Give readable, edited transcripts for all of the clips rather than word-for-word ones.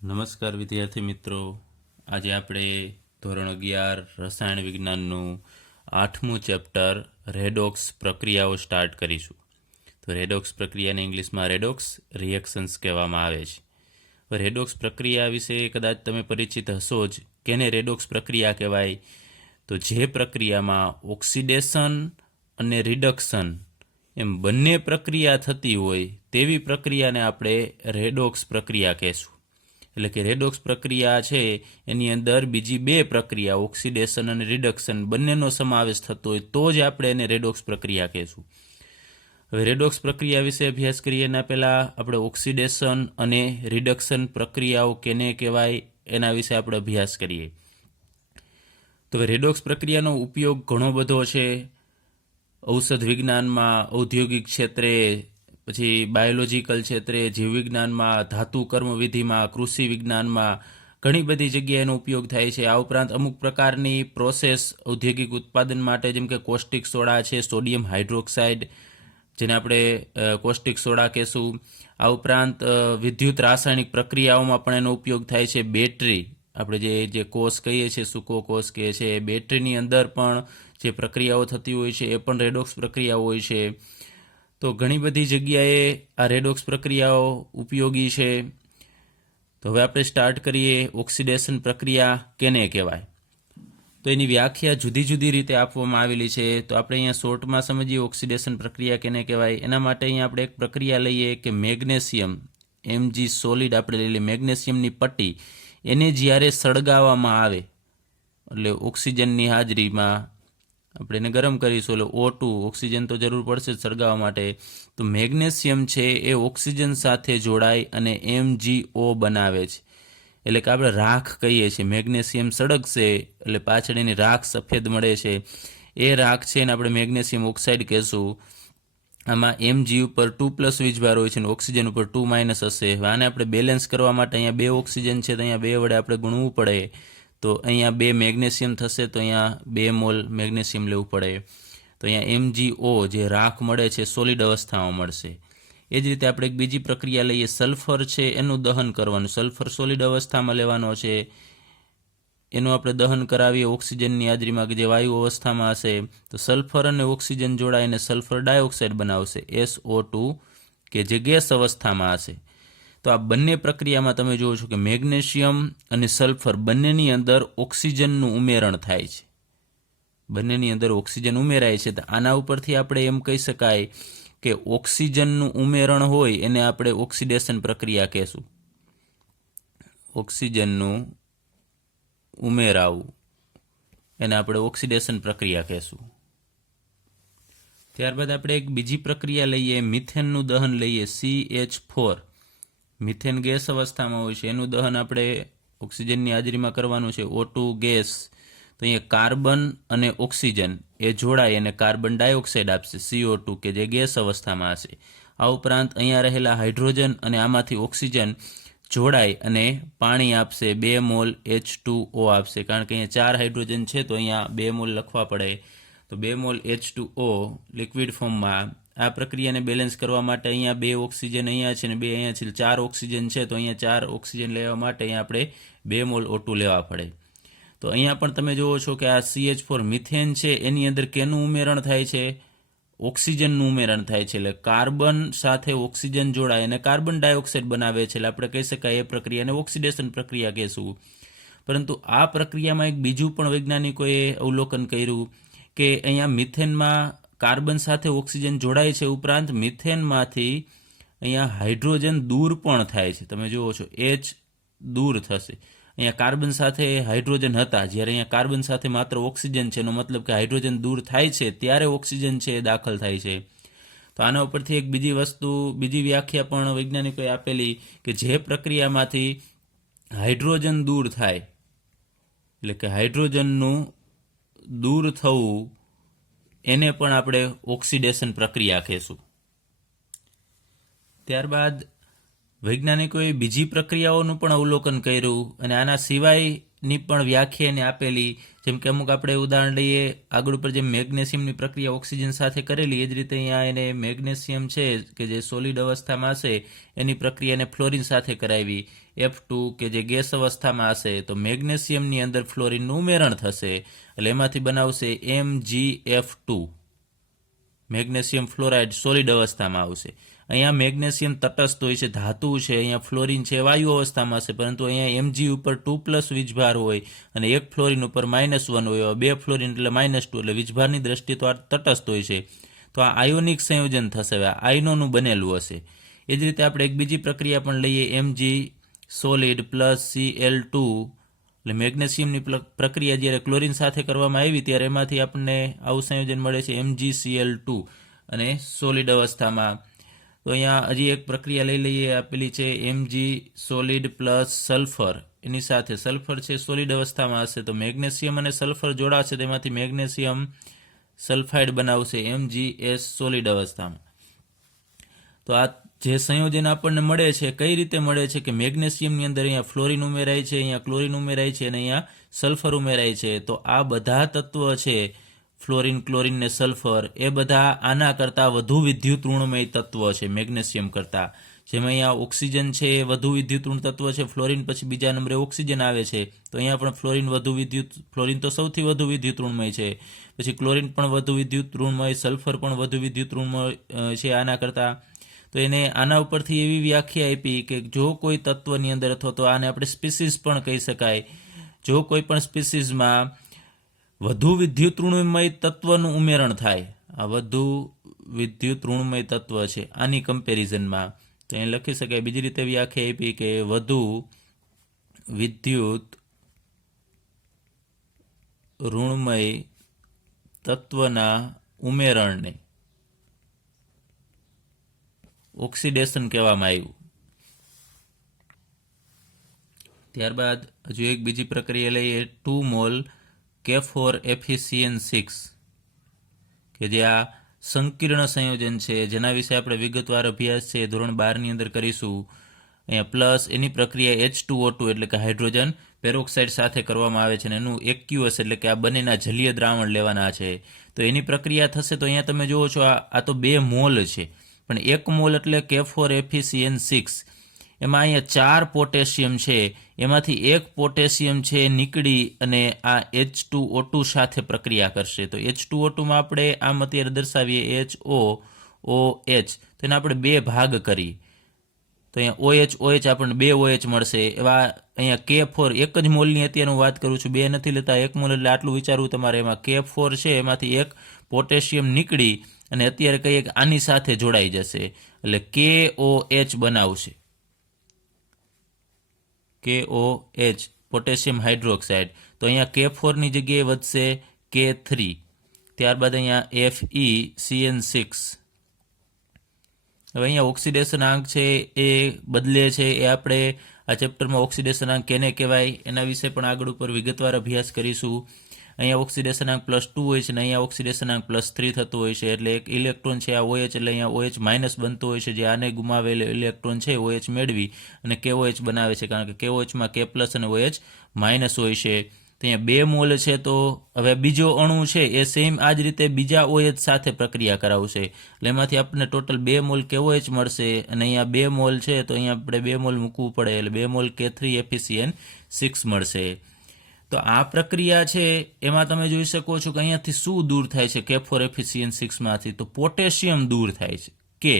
નમસ્કાર વિદ્યાર્થી મિત્રો, આજે આપણે ધોરણ 11 રસાયણ વિજ્ઞાનનું 8મું ચેપ્ટર રેડોક્સ પ્રક્રિયાઓ સ્ટાર્ટ કરીશું. તો રેડોક્સ પ્રક્રિયાને ઇંગ્લિશમાં રેડોક્સ રિએક્શન્સ કહેવામાં આવે છે. રેડોક્સ પ્રક્રિયા વિશે કદાચ તમે પરિચિત હશો જ. કેને રેડોક્સ પ્રક્રિયા કહેવાય? તો જે પ્રક્રિયામાં ઓક્સિડેશન અને રિડક્શન એમ બંને પ્રક્રિયા થતી હોય તેવી પ્રક્રિયાને આપણે રેડોક્સ પ્રક્રિયા કહેશું. એટલે કે રેડોક્સ પ્રક્રિયા છે એની અંદર બીજી બે પ્રક્રિયા ઓક્સિડેશન અને રિડક્શન બંનેનો સમાવેશ થતો હોય તો જ આપણે એને રેડોક્સ પ્રક્રિયા કહેશું. હવે રેડોક્સ પ્રક્રિયા વિશે અભ્યાસ કરીએ એના પહેલાં આપણે ઓક્સિડેશન અને રિડક્શન પ્રક્રિયાઓ કેને કહેવાય એના વિશે આપણે અભ્યાસ કરીએ. તો રેડોક્સ પ્રક્રિયાનો ઉપયોગ ઘણો બધો છે. ઔષધ વિજ્ઞાનમાં, ઔદ્યોગિક ક્ષેત્રે, પછી બાયોલોજીકલ ક્ષેત્રે, જીવવિજ્ઞાનમાં, ધાતુ કર્મવિધિમાં, કૃષિ વિજ્ઞાનમાં ઘણી બધી જગ્યાએ એનો ઉપયોગ થાય છે. આ ઉપરાંત અમુક પ્રકારની પ્રોસેસ ઔદ્યોગિક ઉત્પાદન માટે, જેમ કે કોસ્ટિક સોડા છે, સોડિયમ હાઇડ્રોક્સાઇડ જેને આપણે કોસ્ટિક સોડા કહેશું. આ ઉપરાંત વિદ્યુત રાસાયણિક પ્રક્રિયાઓમાં પણ એનો ઉપયોગ થાય છે. બેટરી, આપણે જે કોષ કહીએ છીએ, સૂકો કોષ કહીએ છીએ, એ બેટરીની અંદર પણ જે પ્રક્રિયાઓ થતી હોય છે એ પણ રેડોક્સ પ્રક્રિયાઓ હોય છે. તો ઘણી બધી જગ્યાએ આ રેડોક્સ પ્રક્રિયાઓ ઉપયોગી છે. તો હવે આપણે સ્ટાર્ટ કરીએ. ઓક્સિડેશન પ્રક્રિયા કેને કહેવાય? તો એની વ્યાખ્યા જુદી જુદી રીતે આપવામાં આવેલી છે. તો આપણે અહીંયા શોર્ટમાં સમજીએ ઓક્સિડેશન પ્રક્રિયા કેને કહેવાય. એના માટે અહીંયા આપણે એક પ્રક્રિયા લઈએ કે મેગ્નેશિયમ Mg સોલિડ આપણે લઈ લઈએ, મેગ્નેશિયમની પટ્ટી, એને જ્યારે સળગાવવામાં આવે એટલે ઓક્સિજનની હાજરીમાં આપણે એને ગરમ કરીશું એટલે O2, ઓક્સિજન તો જરૂર પડશે જ સળગાવવા માટે. તો મેગ્નેશિયમ છે એ ઓક્સિજન સાથે જોડાય અને MgO બનાવે છે. એટલે કે આપણે રાખ કહીએ છીએ. મેગ્નેશિયમ સળગશે એટલે પાછળ એની રાખ સફેદ મળે છે. એ રાખ છે એને આપણે મેગ્નેશિયમ ઓક્સાઇડ કહેશું. આમાં Mg ઉપર 2+ વીજભાર હોય છે અને ઓક્સિજન ઉપર 2- હશે. આને આપણે બેલેન્સ કરવા માટે અહીંયા 2 ઓક્સિજન છે તો અહીંયા 2 વડે આપણે ગુણવું પડે. તો અહીંયા 2 મેગ્નેશિયમ થશે તો અહીંયા 2 મોલ મેગ્નેશિયમ લેવું પડે. તો અહીંયા MgO જે રાખ મળે છે સોલિડ અવસ્થામાં મળશે. એ જ રીતે આપણે એક બીજી પ્રક્રિયા લઈએ, સલ્ફર છે એનું દહન કરવાનું. સલ્ફર સોલિડ અવસ્થામાં લેવાનો છે, એનું આપણે દહન કરાવીએ ઓક્સિજનની હાજરીમાં કે જે વાયુ અવસ્થામાં હશે. તો સલ્ફર અને ઓક્સિજન જોડાઈને સલ્ફર ડાયોક્સાઇડ બનાવશે, SO2, કે જે ગેસ અવસ્થામાં હશે. તો આ બંને પ્રક્રિયામાં તમે જુઓ છો કે મેગ્નેશિયમ અને સલ્ફર બંનેની અંદર ઓક્સિજનનું ઉમેરણ થાય છે. બંનેની અંદર ઓક્સિજન ઉમેરાય છે. તો આના ઉપરથી આપણે એમ કહી શકાય કે ઓક્સિજનનું ઉમેરણ હોય એને આપણે ઓક્સિડેશન પ્રક્રિયા કહેશું. ઓક્સિજનનું ઉમેરાવું એને આપણે ઓક્સિડેશન પ્રક્રિયા કહેશું. ત્યારબાદ આપણે એક બીજી પ્રક્રિયા લઈએ, મિથેનનું દહન લઈએ, CH4. મિથેન ગેસ અવસ્થામાં હોય છે, એનું દહન આપણે ઓક્સિજનની હાજરીમાં કરવાનું છે, O2 ગેસ. તો અહીંયા કાર્બન અને ઓક્સિજન એ જોડાય અને કાર્બન ડાયોક્સાઇડ આપશે, CO2, કે જે ગેસ અવસ્થામાં હશે. આ ઉપરાંત અહીંયા રહેલા હાઇડ્રોજન અને આમાંથી ઓક્સિજન જોડાય અને પાણી આપશે, 2 મોલ H2O આપશે. કારણ કે અહીંયા 4 હાઇડ્રોજન છે તો અહીંયા 2 મોલ લખવા પડે. તો 2 મોલ H2O લિક્વિડ ફોર્મમાં. આ પ્રક્રિયાને બેલેન્સ કરવા માટે અહીંયા 2 ઓક્સિજન અહીંયા છે અને 2 અહીંયા છે, 4 ઓક્સિજન છે તો અહીંયા 4 ઓક્સિજન લેવા માટે અહીંયા આપણે 2 મોલ O2 લેવા પડે. તો અહીંયા પણ તમે જુઓ છો કે આ CH4 મિથેન છે એની અંદર કેનું ઉમેરણ થાય છે? ઓક્સિજનનું ઉમેરણ થાય છે. એટલે કાર્બન સાથે ઓક્સિજન જોડાય અને કાર્બન ડાયોક્સાઇડ બનાવે છે. એટલે આપણે કહી શકાય એ પ્રક્રિયાને ઓક્સિડેશન પ્રક્રિયા કહેશું. પરંતુ આ પ્રક્રિયામાં એક બીજું પણ વૈજ્ઞાનિકોએ અવલોકન કર્યું કે અહીંયા મિથેનમાં કાર્બન સાથે ઓક્સિજન જોડાય છે, ઉપરાંત મિથેનમાંથી અહીંયા હાઇડ્રોજન દૂર પણ થાય છે. તમે જુઓ છો H દૂર થશે. અહીંયા કાર્બન સાથે હાઇડ્રોજન હતા, જ્યારે અહીંયા કાર્બન સાથે માત્ર ઓક્સિજન છે. એનો મતલબ કે હાઇડ્રોજન દૂર થાય છે ત્યારે ઓક્સિજન છે એ દાખલ થાય છે. તો આના ઉપરથી એક બીજી વ્યાખ્યા પણ વૈજ્ઞાનિકોએ આપેલી કે જે પ્રક્રિયામાંથી હાઇડ્રોજન દૂર થાય, એટલે કે હાઇડ્રોજનનું દૂર થવું, એને પણ આપણે ઓક્સિડેશન પ્રક્રિયા કહેશું. ત્યારબાદ વૈજ્ઞાનિકોએ બીજી પ્રક્રિયાઓનું પણ અવલોકન કર્યું અને આના સિવાય ની પણ વ્યાખ્યા એને આપેલી, જેમ કે અમુક આપણે ઉદાહરણ લઈએ આગળ ઉપર જે મેગ્નેશિયમની પ્રક્રિયા ઓક્સિજન સાથે કરેલી, એ જ રીતે અહીંયા એને મેગ્નેશિયમ છે કે જે સોલિડ અવસ્થામાં હશે એની પ્રક્રિયાને ફ્લોરિન સાથે કરાવી. F2 કે જે ગેસ અવસ્થામાં હશે તો મેગ્નેશિયમની અંદર ફ્લોરિનનું ઉમેરણ થશે એટલે એમાંથી બનાવશે MgF2, મેગ્નેશિયમ ફ્લોરાઇડ સોલિડ અવસ્થામાં આવશે. અહીંયા મેગ્નેશિયમ તટસ્થ હોય છે, ધાતુ છે, અહીંયા ફ્લોરિન છે વાયુ અવસ્થામાં હશે, પરંતુ અહીંયા Mg ઉપર 2+ વીજભાર હોય અને એક ફ્લોરિન ઉપર -1 હોય, બે ફ્લોરિન એટલે -2, એટલે વીજભારની દ્રષ્ટિએ તો આ તટસ્થ હોય છે. તો આ આયોનિક સંયોજન થશે, હવે આયનોનું બનેલું હશે. એ જ રીતે આપણે એક બીજી પ્રક્રિયા પણ લઈએ, Mg સોલિડ પ્લસ Cl2, એટલે મેગ્નેશિયમની પ્રક્રિયા જ્યારે ક્લોરિન સાથે કરવામાં આવી ત્યારે એમાંથી આપણને આવું સંયોજન મળે છે MgCl2 અને સોલિડ અવસ્થામાં. તો અહીંયા હજી એક પ્રક્રિયા લઈ લઈએ, આપેલી છે Mg સોલિડ પ્લસ સલ્ફર, એની સાથે સલ્ફર છે સોલિડ અવસ્થામાં હશે તો મેગ્નેશિયમ અને સલ્ફર જોડાશે, તેમાંથી મેગ્નેશિયમ સલ્ફાઇડ બનાવશે MgS સોલિડ અવસ્થામાં. તો આ જે સંયોજન આપણને મળે છે કઈ રીતે મળે છે કે મેગ્નેશિયમની અંદર અહીંયા ફ્લોરિન ઉમેરાય છે, અહીંયા ક્લોરિન ઉમેરાય છે અને અહીંયા સલ્ફર ઉમેરાય છે. તો આ બધા તત્વ છે ફ્લોરિન, ક્લોરિન ને સલ્ફર, એ બધા આના કરતાં વધુ વિદ્યુત ઋણમય તત્વ છે મેગ્નેશિયમ કરતાં. જેમાં અહીંયા ઓક્સિજન છે એ વધુ વિદ્યુત ઋણ તત્વ છે, ફ્લોરિન પછી બીજા નંબરે ઓક્સિજન આવે છે, તો અહીંયા પણ ફ્લોરિન તો સૌથી વધુ વિદ્યુત ઋણમય છે, પછી ક્લોરિન પણ વધુ વિદ્યુત ઋણમય, સલ્ફર પણ વધુ વિદ્યુત ઋણમય છે આના કરતાં. તો એને આના ઉપરથી એવી વ્યાખ્યા આપી કે જો કોઈ તત્વની અંદર, અથવા તો આને આપણે સ્પીસીસ પણ કહી શકાય, જો કોઈ પણ સ્પીસીસમાં વધુ વિદ્યુત ઋણમય તત્વનું ઉમેરણ થાય, આ વધુ વિદ્યુત ઋણમય તત્વ છે આની કમ્પેરિઝનમાં, તો અહીં લખી શકાય બીજી રીતે વ્યાખ્યા આપી કે વધુ વિદ્યુત ઋણમય તત્વના ઉમેરણને ઓક્સિડેશન કહેવામાં આવ્યું. ત્યારબાદ હજુ એક બીજી પ્રક્રિયા લઈએ, 2 મોલ K4FeCN6, કે જે આ સંકીર્ણ સંયોજન છે જેના વિશે આપણે વિગતવાર અભ્યાસ છે ધોરણ 12ની અંદર કરીશું. અહીંયા પ્લસ એની પ્રક્રિયા H2O2 એટલે કે હાઇડ્રોજન પેરોક્સાઇડ સાથે કરવામાં આવે છે અને એનું એક્યુઅસ એટલે કે આ બંનેના જલીય દ્રાવણ લેવાના છે. તો એની પ્રક્રિયા થશે તો અહીંયા તમે જુઓ છો આ તો 2 મોલ છે, પણ 1 મોલ એટલે K4FeCN6, એમાં અહીંયા 4 પોટેશિયમ છે, એમાંથી 1 પોટેશિયમ છે નીકળી અને આ H2O2 સાથે પ્રક્રિયા કરશે. તો H2O2માં આપણે આમ અત્યારે દર્શાવીએ HOOH, તો એને આપણે 2 ભાગ કરી તો અહીંયા OH આપણને 2 OH મળશે. એવા અહીંયા K4 એક જ મોલની અત્યારે હું વાત કરું છું, 2 નથી લેતા, 1 મોલ એટલે આટલું વિચારવું તમારે. એમાં K4 છે એમાંથી 1 પોટેશિયમ નીકળી અને અત્યારે કહીએ કે આની સાથે જોડાઈ જશે એટલે KOH બનાવશે, KOH પોટેશિયમ હાઇડ્રોક્સાઇડ. તો અહીંયા K4ની જગ્યાએ વધશે K3, ત્યારબાદ અહીંયા FeCN6. હવે અહીંયા ઓક્સિડેશન આંક છે એ બદલે છે, એ આપણે આ ચેપ્ટરમાં ઓક્સિડેશન આંક કેને કહેવાય એના વિશે પણ આગળ ઉપર વિગતવાર અભ્યાસ કરીશું. અહીંયા ઓક્સિડેશન આંક +2 હોય છે અને અહીંયા ઓક્સિડેશન આંક +3 થતું હોય છે, એટલે એક ઇલેક્ટ્રોન છે આ OH એટલે અહીંયા OH માઇનસ બનતો હોય છે, જે આને ગુમાવેલ ઇલેક્ટ્રોન છે OH મેળવી અને KOH બનાવે છે, કારણ કે KOHમાં K+ અને OH માઇનસ હોય છે. તો અહીંયા 2 મોલ છે, તો હવે બીજો અણુ છે એ સેમ આ જ રીતે બીજા OH સાથે પ્રક્રિયા કરાવશે, એટલે એમાંથી આપણને ટોટલ 2 મોલ KOH મળશે અને અહીંયા 2 મોલ છે તો અહીંયા આપણે 2 મોલ મૂકવું પડે એટલે 2 મોલ K3FeCN6 મળશે. તો આ પ્રક્રિયા છે એમાં તમે જોઈ શકો છો કે અહીંયાથી શું દૂર થાય છે K4FeCN6માંથી, તો પોટેશિયમ દૂર થાય છે. કે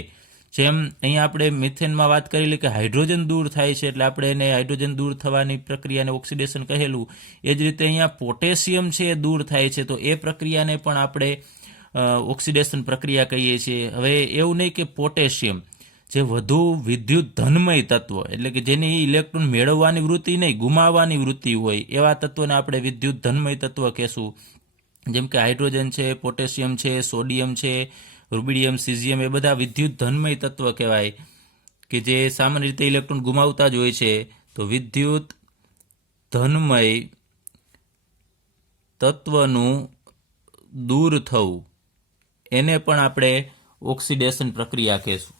જેમ અહીંયા આપણે મિથેનમાં વાત કરેલી કે હાઇડ્રોજન દૂર થાય છે એટલે આપણે એને હાઇડ્રોજન દૂર થવાની પ્રક્રિયાને ઓક્સિડેશન કહેલું, એ જ રીતે અહીંયા પોટેશિયમ છે એ દૂર થાય છે, તો એ પ્રક્રિયાને પણ આપણે ઓક્સિડેશન પ્રક્રિયા કહીએ છીએ. હવે એવું નહીં કે પોટેશિયમ જે વધુ વિદ્યુત ધનમય તત્વ એટલે કે જેની ઇલેક્ટ્રોન મેળવવાની વૃત્તિ નહીં ગુમાવવાની વૃત્તિ હોય એવા તત્વને આપણે વિદ્યુત ધનમય તત્વ કહેશું. જેમ કે હાઇડ્રોજન છે, પોટેશિયમ છે, સોડિયમ છે, રૂબિડિયમ, સીઝિયમ, એ બધા વિદ્યુત ધનમય તત્વ કહેવાય કે જે સામાન્ય રીતે ઇલેક્ટ્રોન ગુમાવતા જ હોય છે. તો વિદ્યુત ધનમય તત્વનું દૂર થવું એને પણ આપણે ઓક્સિડેશન પ્રક્રિયા કહેશું.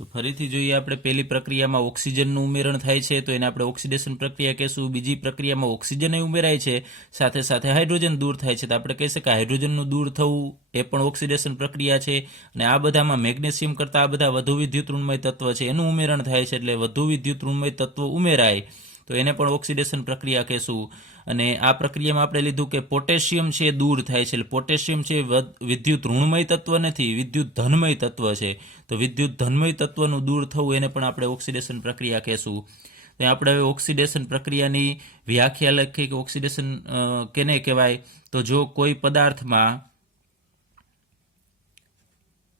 તો ફરીથી જોઈએ આપણે પહેલી પ્રક્રિયામાં ઓક્સિજનનું ઉમેરણ થાય છે તો એને આપણે ઓક્સિડેશન પ્રક્રિયા કહેશું. બીજી પ્રક્રિયામાં ઓક્સિજન ઉમેરાય છે, સાથે સાથે હાઇડ્રોજન દૂર થાય છે તો આપણે કહી શકાય હાઇડ્રોજનનું દૂર થવું એ પણ ઓક્સિડેશન પ્રક્રિયા છે. અને આ બધામાં મેગ્નેશિયમ કરતાં આ બધા વધુ વિદ્યુત ઋણમય તત્વ છે એનું ઉમેરણ થાય છે, એટલે વધુ વિદ્યુત ઋણમય તત્વ ઉમેરાય તો એને પણ ઓક્સિડેશન પ્રક્રિયા કહેશું. અને આ પ્રક્રિયામાં આપણે લીધું કે પોટેશિયમ છે દૂર થાય છે, એટલે પોટેશિયમ છે વિદ્યુત ઋણમય તત્વ નથી, વિદ્યુત ધનમય તત્વ છે. તો વિદ્યુત ધનમય તત્વનું દૂર થવું એને પણ આપણે ઓક્સિડેશન પ્રક્રિયા કહેશું. તો આપણે હવે ઓક્સિડેશન પ્રક્રિયાની વ્યાખ્યા લખીએ કે ઓક્સિડેશન કેને કહેવાય. તો જો કોઈ પદાર્થમાં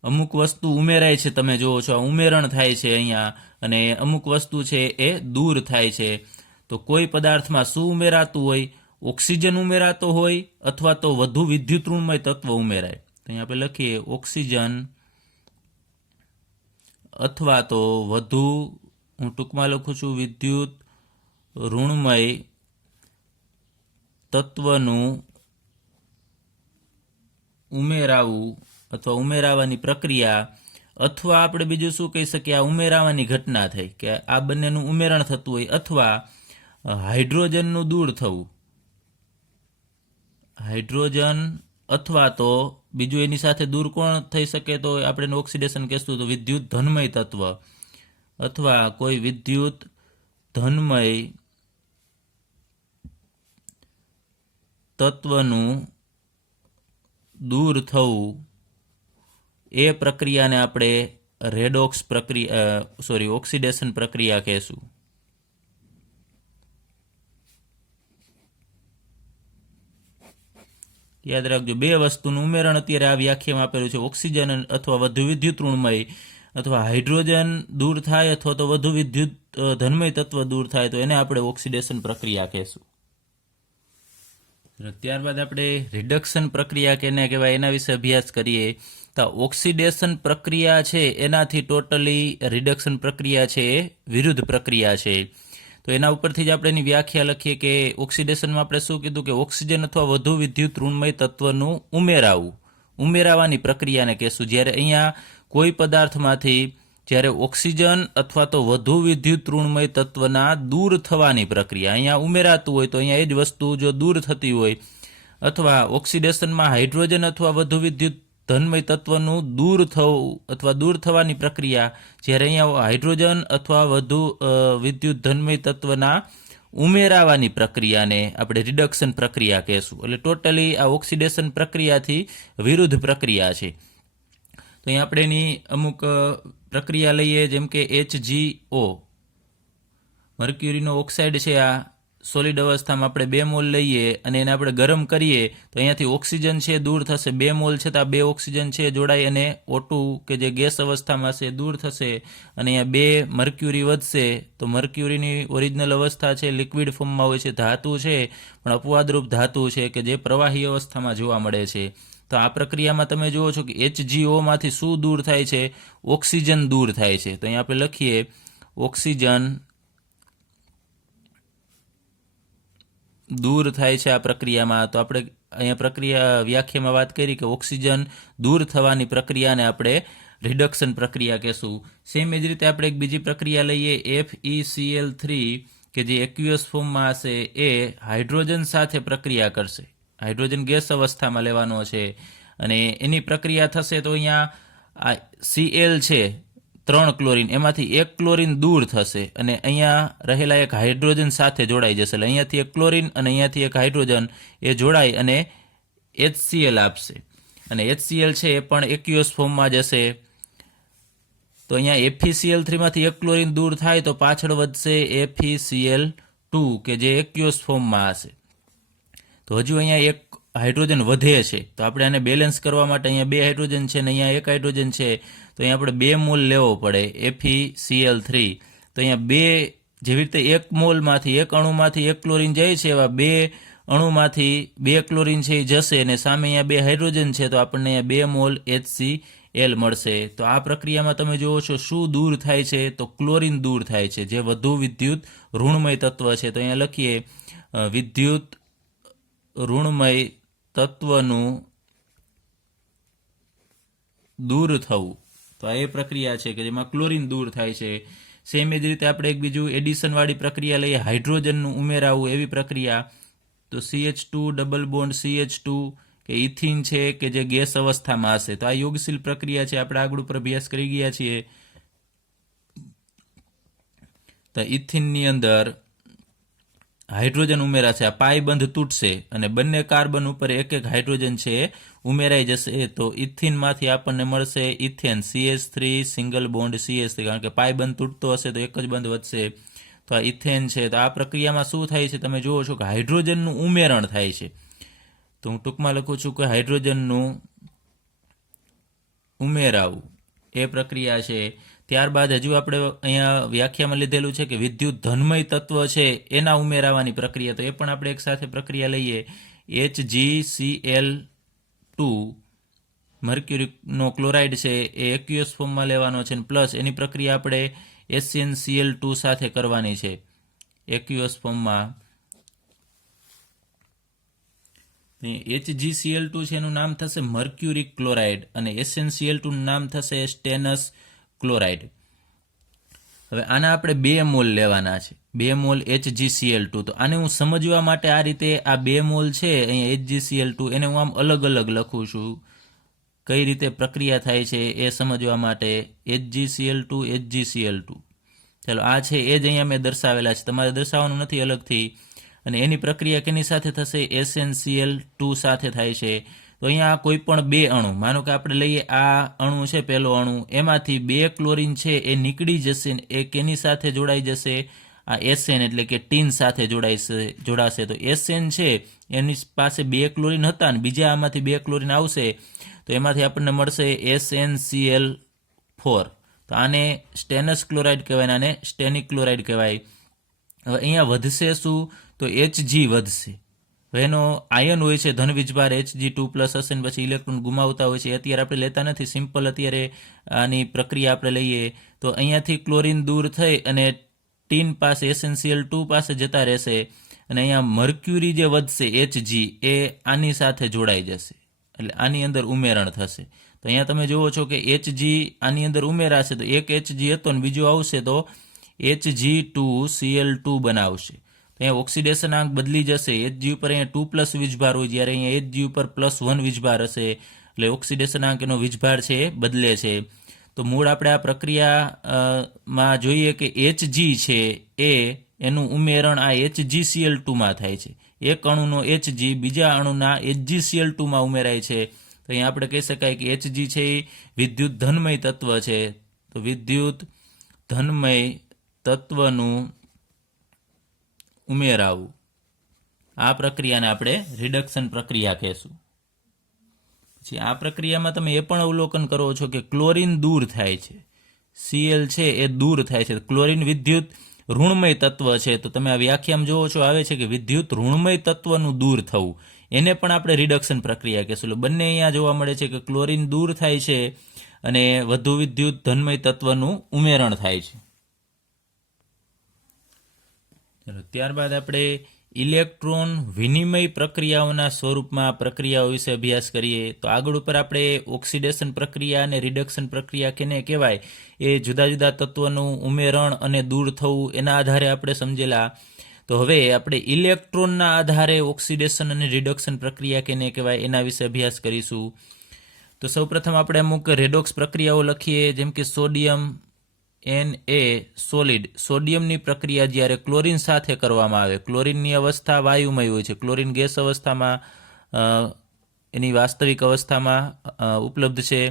અમુક વસ્તુ ઉમેરાય છે, તમે જુઓ છો આ ઉમેરણ થાય છે અહીંયા, અને અમુક વસ્તુ છે એ દૂર થાય છે. તો કોઈ પદાર્થમાં શું ઉમેરાતું હોય, ઓક્સિજન ઉમેરાતો હોય અથવા તો વધુ વિદ્યુત ઋણમય તત્વ ઉમેરાય. તો અહીંયા આપણે લખીએ ઓક્સિજન અથવા તો વધુ, હું ટૂંકમાં લખું છું, વિદ્યુત ઋણમય તત્વનું ઉમેરાવું અથવા ઉમેરાવાની પ્રક્રિયા, અથવા આપણે બીજું શું કહી શકીએ, આ ઉમેરાવાની ઘટના થઈ કે આ બંનેનું ઉમેરણ થતું હોય, અથવા હાઇડ્રોજનનું દૂર થવું, હાઇડ્રોજન અથવા તો બીજું એની સાથે દૂર કોણ થઈ શકે, તો આપણે ઓક્સિડેશન કહેશું. તો વિદ્યુત ધનમય તત્વ અથવા કોઈ વિદ્યુત ધનમય તત્વનું દૂર થવું એ પ્રક્રિયાને આપણે રેડોક્સ પ્રક્રિયા ઓક્સિડેશન પ્રક્રિયા કહેશું. યાદ રાખજો, બે વસ્તુનું ઉમેરણ અત્યારે આ વ્યાખ્યામાં આપેલું છે. ઓક્સિજન અથવા વધુ વિદ્યુત ઋણમય અથવા હાઇડ્રોજન દૂર થાય અથવા તો વધુ વિદ્યુત ધનમય તત્વ દૂર થાય તો એને આપણે ઓક્સિડેશન પ્રક્રિયા કહેશું. ત્યારબાદ આપણે રિડક્શન પ્રક્રિયા કેને કહેવાય એના વિશે અભ્યાસ કરીએ. તો ઓક્સિડેશન પ્રક્રિયા છે એનાથી ટોટલી રિડક્શન પ્રક્રિયા છે એ વિરુદ્ધ પ્રક્રિયા છે. તો એના ઉપરથી જ આપણે એની વ્યાખ્યા લખીએ કે ઓક્સિડેશનમાં આપણે શું કીધું કે ઓક્સિજન અથવા વધુ વિદ્યુત ઋણમય તત્વનું ઉમેરાવાની પ્રક્રિયાને કહેશું. જ્યારે અહીંયા કોઈ પદાર્થમાંથી જ્યારે ઓક્સિજન અથવા તો વધુ વિદ્યુત ઋણમય તત્વના દૂર થવાની પ્રક્રિયા, અહીંયા ઉમેરાતું હોય તો અહીંયા એ જ વસ્તુ જો દૂર થતી હોય, અથવા ઓક્સિડેશનમાં હાઇડ્રોજન અથવા વધુ વિદ્યુત ધનમય તત્વનું દૂર થવું અથવા દૂર થવાની પ્રક્રિયા, જ્યારે અહીંયા હાઇડ્રોજન અથવા વધુ વિદ્યુત ધનમય તત્વના ઉમેરાવાની પ્રક્રિયાને આપણે રિડક્શન પ્રક્રિયા કહેશું. એટલે ટોટલી આ ઓક્સિડેશન પ્રક્રિયાથી વિરુદ્ધ પ્રક્રિયા છે. તો અહીંયા આપણે એની અમુક પ્રક્રિયા લઈએ, જેમ કે HgO, મર્ક્યુરીનો ઓક્સાઇડ છે, આ સોલિડ અવસ્થામાં આપણે 2 મોલ લઈએ અને એને આપણે ગરમ કરીએ તો અહીંયાથી ઓક્સિજન છે દૂર થશે. 2 મોલ છે તો આ 2 ઓક્સિજન છે જોડાઈ અને O2 કે જે ગેસ અવસ્થામાં છે દૂર થશે, અને અહીંયા 2 મર્ક્યુરી વધશે. તો મર્ક્યુરીની ઓરિજિનલ અવસ્થા છે લિક્વિડ ફોર્મમાં હોય છે, ધાતુ છે પણ અપવાદરૂપ ધાતુ છે કે જે પ્રવાહી અવસ્થામાં જોવા મળે છે. તો આ પ્રક્રિયામાં તમે જુઓ છો કે HgO માંથી શું દૂર થાય છે, ઓક્સિજન દૂર થાય છે. તો અહીંયા આપણે લખીએ ઓક્સિજન દૂર થાય છે આ પ્રક્રિયામાં. તો આપણે અહીંયા વ્યાખ્યામાં વાત કરી કે ઓક્સિજન દૂર થવાની પ્રક્રિયાને આપણે રિડક્શન પ્રક્રિયા કહેશું. સેમ એ જ રીતે આપણે એક બીજી પ્રક્રિયા લઈએ, FeCl3, કે જે એક્યુઅસ ફોર્મમાં હશે, એ હાઇડ્રોજન સાથે પ્રક્રિયા કરશે. હાઇડ્રોજન ગેસ અવસ્થામાં લેવાનો છે અને એની પ્રક્રિયા થશે તો અહીંયા આ Cl છે 3 ક્લોરીન, એમાંથી 1 ક્લોરીન દૂર થશે અને અહીંયા રહેલા એક હાઇડ્રોજન સાથે જોડાઈ જશે. એટલે અહીંયાથી 1 ક્લોરીન અને અહીંયાથી 1 હાઇડ્રોજન એ જોડાઈ અને HCl આપશે, અને HCl છે એ પણ એક્યુઅસ ફોર્મમાં જશે. તો અહીંયા FeCl3 માંથી 1 ક્લોરીન દૂર થાય તો પાછળ વધશે FeCl2 કે જે એક્યુઅસ ફોર્મમાં હશે. તો હજુ અહીંયા 1 હાઇડ્રોજન વધે છે, તો આપણે આને બેલેન્સ કરવા માટે અહીંયા 2 હાઇડ્રોજન છે અને અહીંયા 1 હાઇડ્રોજન છે, તો અહીંયા આપણે 2 મોલ લેવો પડે FeCl3. તો અહીંયા 2, જેવી રીતે 1 મોલમાંથી 1 અણુમાંથી 1 ક્લોરીન જાય છે, એવા 2 અણુમાંથી 2 ક્લોરીન છે એ જશે અને સામે અહીંયા 2 હાઇડ્રોજન છે, તો આપણને અહીંયા 2 મોલ HCl મળશે. તો આ પ્રક્રિયામાં તમે જુઓ છો શું દૂર થાય છે, તો ક્લોરીન દૂર થાય છે જે વધુ વિદ્યુત ઋણમય તત્વ છે. તો અહીંયા લખીએ વિદ્યુત ઋણમય તત્વનું દૂર થવું. તો આ એ પ્રક્રિયા છે કે જેમાં ક્લોરીન દૂર થાય છે. સેમ એ જ રીતે આપણે એક બીજું એડિશનવાળી પ્રક્રિયા લઈએ, હાઇડ્રોજનનું ઉમેરાવું એવી પ્રક્રિયા. તો CH2 ડબલ બોન્ડ CH2 કે ઇથિન છે કે જે ગેસ અવસ્થામાં હશે. તો આ યોગશીલ પ્રક્રિયા છે, આપણે આગળ ઉપર અભ્યાસ કરી ગયા છીએ. તો ઇથિનની અંદર હાઇડ્રોજન ઉમેરાશે, આ પાઈ બંધ તૂટશે અને બંને કાર્બન ઉપર એક એક હાઇડ્રોજન છે ઉમેરાઈ જશે. તો ઇથિનમાંથી આપણને મળશે ethane CH3 single bond CH3, કારણ કે પાઈ બંધ તૂટતો હશે તો એક જ બંધ વધશે. તો આ ઇથેન છે. તો આ પ્રક્રિયામાં શું થાય છે, તમે જુઓ છો કે હાઇડ્રોજનનું ઉમેરણ થાય છે. તો હું ટૂંકમાં લખું છું કે હાઇડ્રોજનનું ઉમેરાવું એ પ્રક્રિયા છે. ત્યારબાદ હજુ આપણે અહીંયા વ્યાખ્યામાં લીધેલું છે કે વિદ્યુત ધનમય તત્વ છે એના ઉમેરાવાની પ્રક્રિયા. તો એ પણ આપણે એક સાથે પ્રક્રિયા લઈએ. HgCl2 મર્ક્યુરીનો ક્લોરાઇડ છે એ એક્યુએસ ફોર્મમાં લેવાનો છે, પ્લસ એની પ્રક્રિયા આપણે HnCl2 સાથે કરવાની છે એક્યુએસ ફોર્મમાં. HgCl2 છે એનું નામ થશે મર્ક્યુરિક ક્લોરાઇડ અને HnCl2 નું નામ થશે સ્ટેનસ ક્લોરાઇડ. હવે આના આપણે 2 મોલ લેવાના છે, 2 મોલ HgCl2. તો આને હું સમજવા માટે આ રીતે આ 2 મોલ છે અહીંયા HgCl2 એને હું આમ અલગ અલગ લખું છું, કઈ રીતે પ્રક્રિયા થાય છે એ સમજવા માટે. HgCl2 ચાલો આ છે એ જ અહીંયા મેં દર્શાવેલા છે, તમારે દર્શાવવાનું નથી અલગથી. અને એની પ્રક્રિયા કેની સાથે થશે, SnCl2 સાથે થાય છે. તો અહીંયા કોઈ પણ 2 અણુ, માનો કે આપણે લઈએ આ અણુ છે પહેલો અણુ, એમાંથી 2 ક્લોરીન છે એ નીકળી જશે, એ કેની સાથે જોડાઈ જશે, આ SN એટલે કે ટીન સાથે જોડાશે. તો SN છે એની પાસે 2 ક્લોરીન હતા ને બીજા આમાંથી 2 ક્લોરીન આવશે તો એમાંથી આપણને મળશે SnCl4. તો આને સ્ટેનસ ક્લોરાઇડ કહેવાય, આને સ્ટેનિક ક્લોરાઇડ કહેવાય. હવે અહીંયા વધશે શું, તો Hg વધશે. હવે એનો આયન હોય છે ધન વીજભાર Hg2+ હશે ને પછી ઇલેક્ટ્રોન ગુમાવતા હોય છે, અત્યારે આપણે લેતા નથી, સિમ્પલ અત્યારે આની પ્રક્રિયા આપણે લઈએ. તો અહીંયાથી ક્લોરીન દૂર થઈ અને ટીન પાસે SnCl2 પાસે જતા રહેશે અને અહીંયા મર્ક્યુરી જે વધશે Hg એ આની સાથે જોડાઈ જશે, એટલે આની અંદર ઉમેરણ થશે. તો અહીંયા તમે જુઓ છો કે Hg આની અંદર ઉમેરાશે તો એક Hg હતો ને બીજું આવશે તો Hg2Cl2 બનાવશે. અહીંયા ઓક્સિડેશન આંક બદલી જશે, Hg ઉપર અહીંયા 2+ વીજભાર હોય, જ્યારે અહીંયા Hg ઉપર +1 વીજભાર હશે, એટલે ઓક્સિડેશન આંક એનો વીજભાર છે એ બદલે છે. તો મૂળ આપણે આ પ્રક્રિયામાં જોઈએ કે Hg છે એ એનું ઉમેરણ આ HgCl2માં થાય છે. એક અણુનો Hg બીજા અણુના HgCl2માં ઉમેરાય છે. તો અહીંયા આપણે કહી શકાય કે Hg છે એ વિદ્યુત ધનમય તત્વ છે. તો વિદ્યુત ધનમય તત્વનું ઉમેરાવું, આ પ્રક્રિયાને આપણે રિડક્શન પ્રક્રિયા કહેશું. પછી આ પ્રક્રિયામાં તમે એ પણ અવલોકન કરો છો કે ક્લોરીન દૂર થાય છે, Cl છે એ દૂર થાય છે. ક્લોરીન વિદ્યુત ઋણમય તત્વ છે, તો તમે આ વ્યાખ્યામાં જોવો છો આવે છે કે વિદ્યુત ઋણમય તત્વનું દૂર થવું, એને પણ આપણે રિડક્શન પ્રક્રિયા કહેશું. બંને અહીંયા જોવા મળે છે કે ક્લોરીન દૂર થાય છે અને વધુ વિદ્યુત ધનમય તત્વનું ઉમેરણ થાય છે. ત્યારબાદ આપણે ઇલેક્ટ્રોન વિનિમય પ્રક્રિયાઓના સ્વરૂપમાં પ્રક્રિયાઓ વિશે અભ્યાસ કરીએ. તો આગળ ઉપર આપણે ઓક્સિડેશન પ્રક્રિયા અને રિડક્શન પ્રક્રિયા કેને કહેવાય એ જુદા જુદા તત્વનું ઉમેરણ અને દૂર થવું એના આધારે આપણે સમજેલા. તો હવે આપણે ઇલેક્ટ્રોનના આધારે ઓક્સિડેશન અને રિડક્શન પ્રક્રિયા કેને કહેવાય એના વિશે અભ્યાસ કરીશું. તો સૌપ્રથમ આપણે અમુક રેડોક્સ પ્રક્રિયાઓ લખીએ, જેમ કે સોડિયમ Na સોલિડ. સોડિયમની પ્રક્રિયા જ્યારે ક્લોરીન સાથે કરવામાં આવે, ક્લોરીનની અવસ્થા વાયુમય હોય છે, ક્લોરીન ગેસ અવસ્થામાં એની વાસ્તવિક અવસ્થામાં ઉપલબ્ધ છે.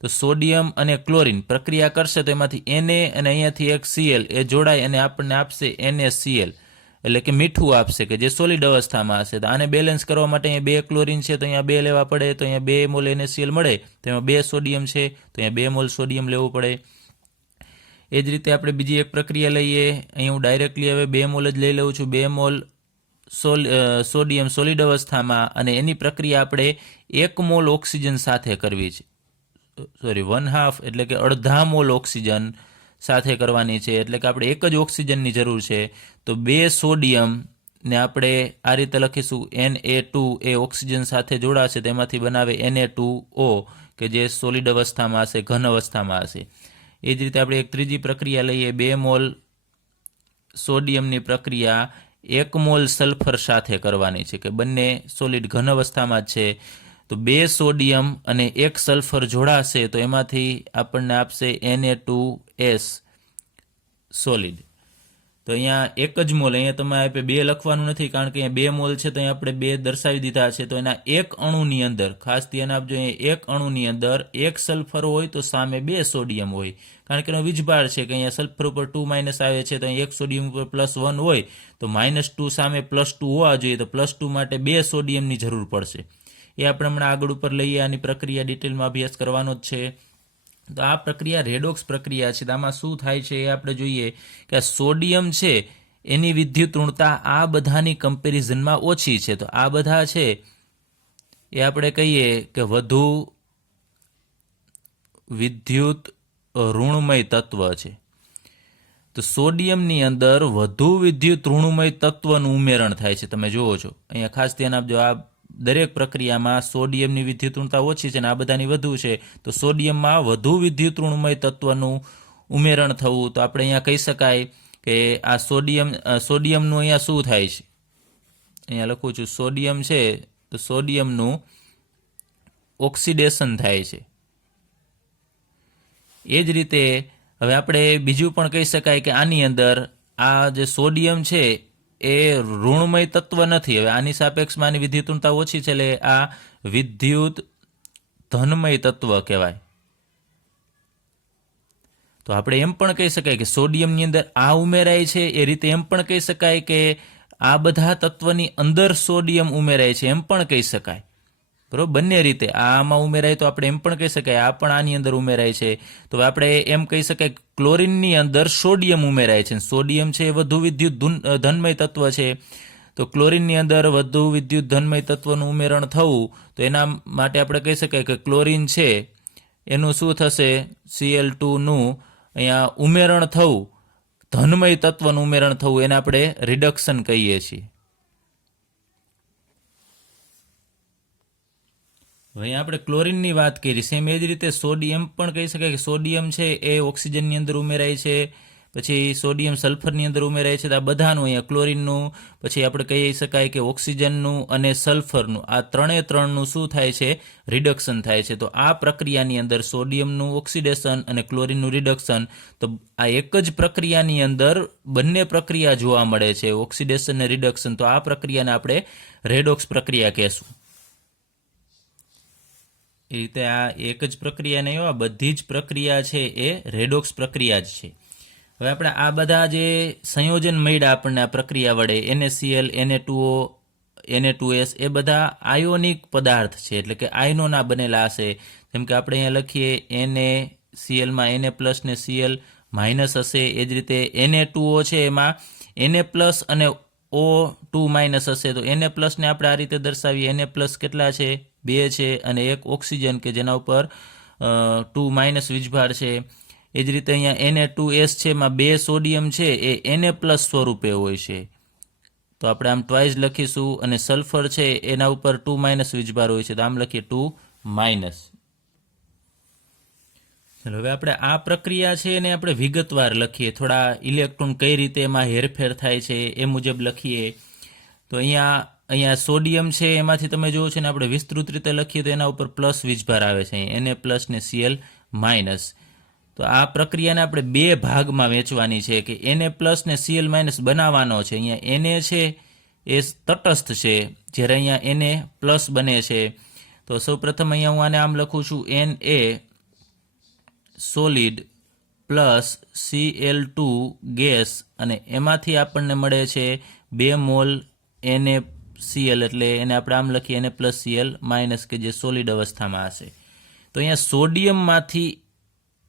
તો સોડિયમ અને ક્લોરીન પ્રક્રિયા કરશે તો એમાંથી Na અને અહીંયાથી એક Cl એ જોડાય અને આપણને આપશે NaCl, એટલે કે મીઠું આપશે કે જે સોલિડ અવસ્થામાં હશે. તો આને બેલેન્સ કરવા માટે અહીંયા 2 ક્લોરીન છે તો અહીંયા 2 લેવા પડે, તો અહીંયા 2 મોલ NaCl મળે, તો એમાં 2 સોડિયમ છે તો અહીંયા 2 મોલ સોડિયમ લેવું પડે. એ જ રીતે આપણે બીજી એક પ્રક્રિયા લઈએ, અહીં હું ડાયરેક્ટલી હવે 2 મોલ જ લઈ લઉં છું, 2 મોલ સોડિયમ સોલિડ અવસ્થામાં, અને એની પ્રક્રિયા આપણે 1 મોલ ઓક્સિજન સાથે કરવી છે, 1/2 એટલે કે અડધા મોલ ઓક્સિજન સાથે કરવાની છે, એટલે કે આપણે એક જ ઓક્સિજનની જરૂર છે. તો 2 સોડિયમ ને આપણે આ રીતે લખીશું Na2 એ ઓક્સિજન સાથે જોડાશે, તેમાંથી બનાવે Na2O કે જે સોલિડ અવસ્થામાં હશે, ઘન અવસ્થામાં હશે. એ જ રીતે આપણે એક ત્રીજી પ્રક્રિયા લઈએ, 2 મોલ સોડિયમની પ્રક્રિયા 1 મોલ સલ્ફર સાથે કરવાની છે, કે બંને સોલિડ ઘન અવસ્થામાં જ છે. તો 2 સોડિયમ અને 1 સલ્ફર જોડાશે તો એમાંથી આપણને આપશે Na2S સોલિડ. તો અહીંયા 1 જ મોલ, અહીંયા તમે આપે 2 લખવાનું નથી, કારણ કે અહીંયા 2 મોલ છે તો અહીંયા આપણે 2 દર્શાવી દીધા છે. તો એના 1 અણુની અંદર, ખાસ ધ્યાન આપજો, અહીંયા 1 અણુની અંદર 1 સલ્ફર હોય તો સામે 2 સોડિયમ હોય, કારણ કે એનો વીજભાર છે કે અહીંયા સલ્ફર ઉપર 2- આવે છે, તો અહીં 1 સોડિયમ ઉપર +1 હોય તો -2 સામે +2 હોવા જોઈએ, તો +2 માટે 2 સોડિયમની જરૂર પડશે. એ આપણે હમણાં આગળ ઉપર લઈએ, આની પ્રક્રિયા ડિટેલમાં અભ્યાસ કરવાનો જ છે. તો આ પ્રક્રિયા રેડોક્સ પ્રક્રિયા છે. તો આમાં શું થાય છે એ આપણે જોઈએ કે આ સોડિયમ છે એની વિદ્યુત ઋણતા આ બધાની કમ્પેરિઝનમાં ઓછી છે. તો આ બધા છે એ આપણે કહીએ કે વધુ વિદ્યુત ઋણમય તત્વ છે. તો સોડિયમની અંદર વધુ વિદ્યુત ઋણમય તત્વનું ઉમેરણ થાય છે. તમે જુઓ છો અહીંયા ખાસ ધ્યાન આપજો, આ દરેક પ્રક્રિયામાં સોડિયમની વિદ્યુત ઋણતા ઓછી છે અને આ બધાની વધુ છે. તો સોડિયમમાં વધુ વિદ્યુત ઋણમય તત્વનું ઉમેરણ થવું. તો આપણે અહીંયા કહી શકાય કે આ સોડિયમનું અહીંયા શું થાય છે, અહીંયા લખું છું સોડિયમ છે, તો સોડિયમનું ઓક્સિડેશન થાય છે. એ જ રીતે હવે આપણે બીજું પણ કહી શકાય કે આની અંદર આ જે સોડિયમ છે એ ઋણમય તત્વ નથી. હવે આની સાપેક્ષમાં આની વિદ્યુત ઋણતા ઓછી છે, એટલે આ વિદ્યુત ધનમય તત્વ કહેવાય. તો આપણે એમ પણ કહી શકાય કે સોડિયમની અંદર આ ઉમેરાય છે, એ રીતે એમ પણ કહી શકાય કે આ બધા તત્વની અંદર સોડિયમ ઉમેરાય છે, એમ પણ કહી શકાય. બરોબર, બંને રીતે આમાં ઉમેરાય તો આપણે એમ પણ કહી શકાય આ પણ આની અંદર ઉમેરાય છે. તો આપણે એમ કહી શકાય ક્લોરિનની અંદર સોડિયમ ઉમેરાય છે. સોડિયમ છે એ વધુ વિદ્યુત ધનમય તત્વ છે, તો ક્લોરિનની અંદર વધુ વિદ્યુત ધનમય તત્વનું ઉમેરણ થવું, તો એના માટે આપણે કહી શકાય કે ક્લોરિન છે એનું શું થશે, Cl2નું અહીંયા ઉમેરણ થવું, ધનમય તત્વનું ઉમેરણ થવું, એને આપણે રિડક્શન કહીએ છીએ. હવે આપણે ક્લોરિનની વાત કરી, સેમ એ જ રીતે સોડિયમ પણ કહી શકાય કે સોડિયમ છે એ ઓક્સિજનની અંદર ઉમેરાય છે, પછી સોડિયમ સલ્ફરની અંદર ઉમેરાય છે. તો આ બધાનું અહીંયા ક્લોરિનનું, પછી આપણે કહી શકાય કે ઓક્સિજનનું અને સલ્ફરનું, આ ત્રણનું શું થાય છે, રિડક્શન થાય છે. તો આ પ્રક્રિયાની અંદર સોડિયમનું ઓક્સિડેશન અને ક્લોરિનનું રિડક્શન, તો આ એક જ પ્રક્રિયાની અંદર બંને પ્રક્રિયા જોવા મળે છે, ઓક્સિડેશન અને રિડક્શન. તો આ પ્રક્રિયાને આપણે રેડોક્સ પ્રક્રિયા કહેશું. એ રીતે આ એક જ પ્રક્રિયા નહીં, આ બધી જ પ્રક્રિયા છે એ રેડોક્સ પ્રક્રિયા જ છે. હવે આપણે આ બધા જે સંયોજન મળ્યા આપણને આ પ્રક્રિયા વડે, NaCl, Na2O, Na2S, એ બધા આયોનિક પદાર્થ છે, એટલે કે આયનોના બનેલા હશે. જેમ કે આપણે અહીંયા લખીએ NaClમાં Na+ ને Cl- હશે. એ જ રીતે Na2O છે એમાં Na+ અને O2- હશે. તો Na+ ને આપણે આ રીતે દર્શાવીએ, Na+ કેટલા છે, 2 છે, અને 1 ઓક્સિજન કે જેના ઉપર 2- વીજભાર છે. એ જ રીતે અહીંયા Na2S છે, એમાં 2 સોડિયમ છે એ Na+ સ્વરૂપે હોય છે, તો આપણે આમ ટ્વાઇસ લખીશું. અને સલ્ફર છે એના ઉપર 2- વીજભાર હોય છે, તો આમ લખીએ 2-. ચલો હવે આપણે આ પ્રક્રિયા છે એને આપણે વિગતવાર લખીએ, થોડા ઇલેક્ટ્રોન કઈ રીતે એમાં હેરફેર થાય છે એ મુજબ લખીએ. તો અહીંયા સોડિયમ છે એમાંથી તમે જુઓ છો ને, આપણે વિસ્તૃત રીતે લખીએ તો એના ઉપર પ્લસ વીજભાર આવે છે, Na+ ને Cl-. તો આ પ્રક્રિયાને આપણે 2 ભાગમાં વહેંચવાની છે કે Na+ ને Cl- બનાવવાનો છે. અહીંયા Na છે એ તટસ્થ છે, જ્યારે અહીંયા Na+ બને છે. તો સૌ પ્રથમ અહીંયા હું આને આમ લખું છું, Na solid plus Cl2 gas, અને એમાંથી આપણને મળે છે 2 મોલ NaCl, એટલે એને આપણે આમ લખીએ Na+ Cl- કે જે સોલિડ અવસ્થામાં હશે. તો અહીંયા સોડિયમમાંથી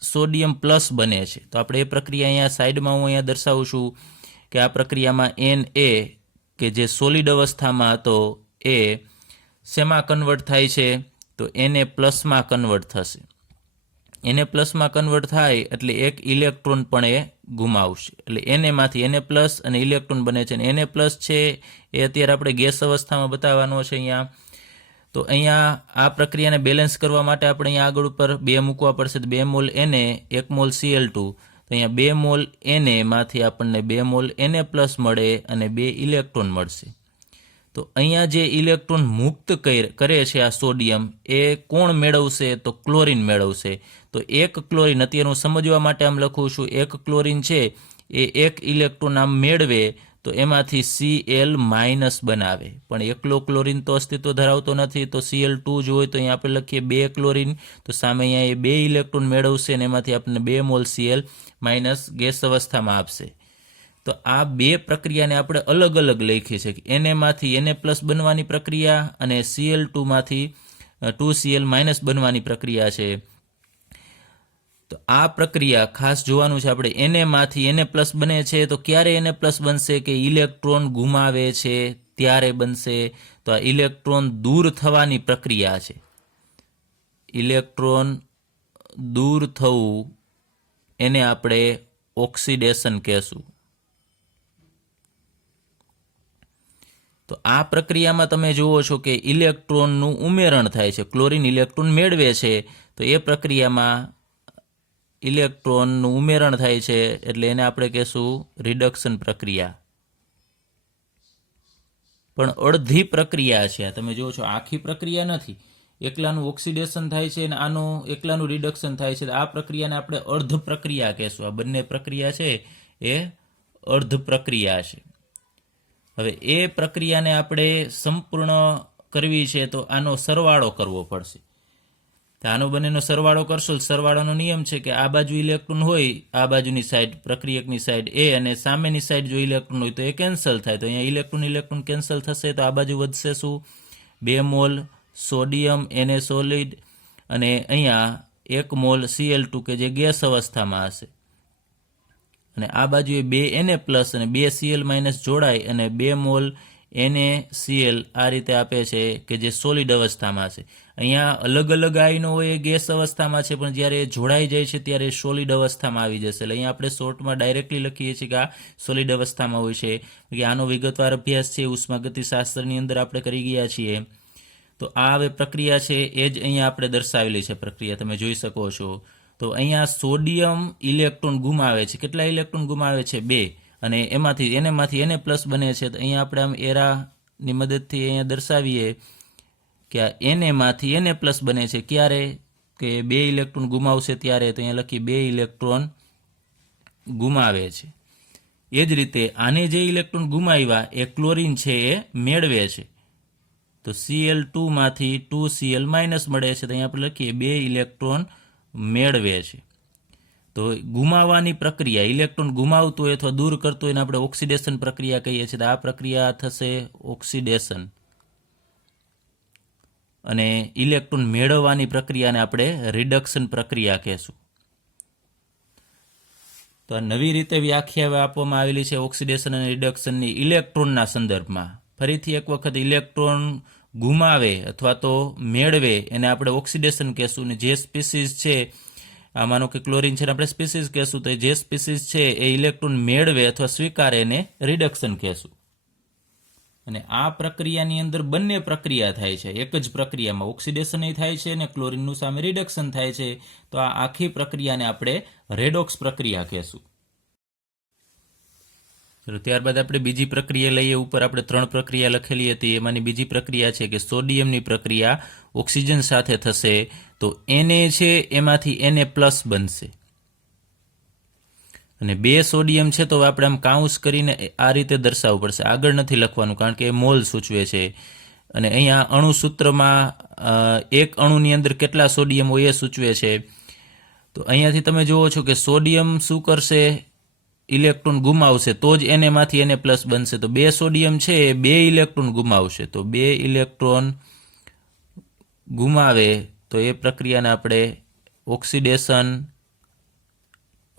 સોડિયમ પ્લસ બને છે. તો આપણે એ પ્રક્રિયા અહીંયા સાઈડમાં હું અહીંયા દર્શાવું છું કે આ પ્રક્રિયામાં Na કે જે સોલિડ અવસ્થામાં હતો એ શેમાં કન્વર્ટ થાય છે, તો Na+ કન્વર્ટ થશે. Na+ કન્વર્ટ થાય એટલે એક ઇલેક્ટ્રોન પણ એ ગુમાવશે, એટલે Na માંથી Na+ અને ઇલેક્ટ્રોન બને છે. Na+ છે એ અત્યારે આપણે ગેસ અવસ્થામાં બતાવવાનો છે અહીંયા. તો અહીંયા આ પ્રક્રિયાને બેલેન્સ કરવા માટે આપણે અહીંયા આગળ ઉપર 2 મૂકવા પડશે. તો 2 મોલ Na 1 મોલ Cl2, તો અહીંયા 2 મોલ Na માંથી આપણને 2 મોલ Na પ્લસ મળે અને 2 ઇલેક્ટ્રોન મળશે. તો અહીંયા જે ઇલેક્ટ્રોન મુક્ત કરે છે આ સોડિયમ, એ કોણ મેળવશે? તો ક્લોરીન મેળવશે. તો એક ક્લોરીન, અત્યારે હું સમજવા માટે આમ લખું છું, એક ક્લોરીન છે એ એક ઇલેક્ટ્રોન આમ મેળવે તો એમાંથી Cl માઇનસ બનાવે, પણ એકલો ક્લોરીન તો અસ્તિત્વ ધરાવતો નથી. તો Cl2 જ હોય તો અહીંયા આપણે લખીએ 2 ક્લોરીન, તો સામે અહીંયા એ 2 ઇલેક્ટ્રોન મેળવશે અને એમાંથી આપણને 2 મોલ Cl માઇનસ ગેસ અવસ્થામાં આપશે. તો આ બે પ્રક્રિયાને આપણે અલગ અલગ લખી છે કે Na માંથી Na પ્લસ બનવાની પ્રક્રિયા અને Cl2 માંથી 2Cl માઇનસ બનવાની પ્રક્રિયા છે. તો આ પ્રક્રિયા ખાસ જોવાનું છે આપણે, Na માંથી Na પ્લસ બને છે તો ક્યારે Na પ્લસ બનશે? કે ઇલેક્ટ્રોન ગુમાવે છે ત્યારે બનશે. તો આ ઇલેક્ટ્રોન દૂર થવાની પ્રક્રિયા છે. ઇલેક્ટ્રોન દૂર થવું એને આપણે ઓક્સિડેશન કહેશું. તો આ પ્રક્રિયામાં તમે જુઓ છો કે ઇલેક્ટ્રોનનું ઉમેરણ થાય છે. ક્લોરીન ઇલેક્ટ્રોન મેળવે છે તો એ પ્રક્રિયામાં ઇલેક્ટ્રોનનું ઉમેરણ થાય છે, એટલે એને આપણે કહેશું રિડક્શન પ્રક્રિયા. પણ અડધી પ્રક્રિયા છે. તમે જુઓ છો આખી પ્રક્રિયા નથી. એકલાનું ઓક્સિડેશન થાય છે અને આનું એકલાનું રિડક્શન થાય છે. આ પ્રક્રિયાને આપણે અર્ધ પ્રક્રિયા કહેશું. આ બંને પ્રક્રિયા છે એ અર્ધ પ્રક્રિયા છે. હવે એ પ્રક્રિયાને આપણે સંપૂર્ણ કરવી છે તો આનો સરવાળો કરવો પડશે. તો આનો બંનેનો સરવાળો કરશો. સરવાળાનો નિયમ છે કે આ બાજુ ઇલેક્ટ્રોન હોય, આ બાજુની સાઈડ પ્રક્રિયકની સાઈડ એ, અને સામેની સાઈડ જો ઇલેક્ટ્રોન હોય તો એ કેન્સલ થાય. તો અહીંયા ઇલેક્ટ્રોન કેન્સલ થશે તો આ બાજુ વધશે શું? 2 મોલ સોડિયમ Na સોલિડ અને અહીંયા 1 મોલ Cl2 કે જે ગેસ અવસ્થામાં હશે. અને આ બાજુએ 2 Na પ્લસ અને 2 Cl માઇનસ જોડાય અને 2 મોલ NaCl આ રીતે આપે છે કે જે સોલિડ અવસ્થામાં છે. અહીંયા અલગ અલગ આયનો હોય એ ગેસ અવસ્થામાં છે, પણ જ્યારે એ જોડાઈ જાય છે ત્યારે સોલિડ અવસ્થામાં આવી જશે. એટલે અહીંયા આપણે શોર્ટમાં ડાયરેક્ટલી લખીએ છીએ કે આ સોલિડ અવસ્થામાં હોય છે. કે આનો વિગતવાર અભ્યાસ છે ઉષ્માગતિશાસ્ત્રની અંદર આપણે કરી ગયા છીએ. તો આ હવે પ્રક્રિયા છે એ જ અહીંયા આપણે દર્શાવેલી છે પ્રક્રિયા, તમે જોઈ શકો છો. તો અહીંયા સોડિયમ ઇલેક્ટ્રોન ગુમાવે છે. કેટલા ઇલેક્ટ્રોન ગુમાવે છે? 2. અને એમાંથી Na પ્લસ બને છે. તો અહીંયા આપણે આમ એરાની મદદથી અહીંયા દર્શાવીએ કે આ Na માંથી Na પ્લસ બને છે. ક્યારે? કે 2 ઇલેક્ટ્રોન ગુમાવશે ત્યારે. તો અહીંયા લખી 2 ઇલેક્ટ્રોન ગુમાવે છે. એ જ રીતે આને જે ઇલેક્ટ્રોન ગુમાવ્યા એ ક્લોરીન છે એ મેળવે છે. તો Cl2 માંથી 2Cl માઇનસ મળે છે. તો અહીંયા આપણે લખીએ 2 ઇલેક્ટ્રોન મેળવે છે. તો ગુમાવવાની પ્રક્રિયા, ઇલેક્ટ્રોન ગુમાવતું હોય અથવા દૂર કરતું હોય એને આપણે ઓક્સિડેશન પ્રક્રિયા કહીએ છીએ. તો આ પ્રક્રિયા થશે ઓક્સિડેશન. અને ઇલેક્ટ્રોન મેળવવાની પ્રક્રિયાને આપણે રિડક્શન પ્રક્રિયા કહેશું. તો આ નવી રીતે વ્યાખ્યા આપવામાં આવેલી છે ઓક્સિડેશન અને રિડક્શનની ઇલેક્ટ્રોનના સંદર્ભમાં. ફરીથી એક વખત ઇલેક્ટ્રોન ગુમાવે અથવા તો મેળવે એને આપણે ઓક્સિડેશન કહેશું. અને જે સ્પીસીસ છે, આ માનો કે ક્લોરીન છે આપણે સ્પીસીસ કહેશું, તો જે સ્પીસીસ છે એ ઇલેક્ટ્રોન મેળવે અથવા સ્વીકારે એને રિડક્શન કહેશું. અને આ પ્રક્રિયાની અંદર બંને પ્રક્રિયા થાય છે. એક જ પ્રક્રિયામાં ઓક્સિડેશન થાય છે અને ક્લોરીનનું સામે રિડક્શન થાય છે. તો આ આખી પ્રક્રિયાને આપણે રેડોક્સ પ્રક્રિયા કહેશું. ચલો ત્યારબાદ આપણે બીજી પ્રક્રિયા લઈએ. ઉપર આપણે 3 પ્રક્રિયા લખેલી હતી, એમાંની બીજી પ્રક્રિયા છે કે સોડિયમની પ્રક્રિયા ઓક્સિજન સાથે થશે. તો Na છે એમાંથી Na પ્લસ બનશે અને 2 સોડિયમ છે તો આપણે આમ કાઉન્સ કરીને આ રીતે દર્શાવવું પડશે. આગળ નથી લખવાનું કારણ કે એ મોલ સૂચવે છે. અને અહીંયા અણુ સૂત્રમાં એક અણુની અંદર કેટલા સોડિયમ હોય એ સૂચવે છે. તો અહીંયાથી તમે જુઓ છો કે સોડિયમ શું કરશે? ઇલેક્ટ્રોન ગુમાવશે તો જ Na માંથી Na પ્લસ બનશે. તો 2 સોડિયમ છે એ 2 ઇલેક્ટ્રોન ગુમાવશે. તો 2 ઇલેક્ટ્રોન ગુમાવે તો એ પ્રક્રિયાને આપણે ઓક્સિડેશન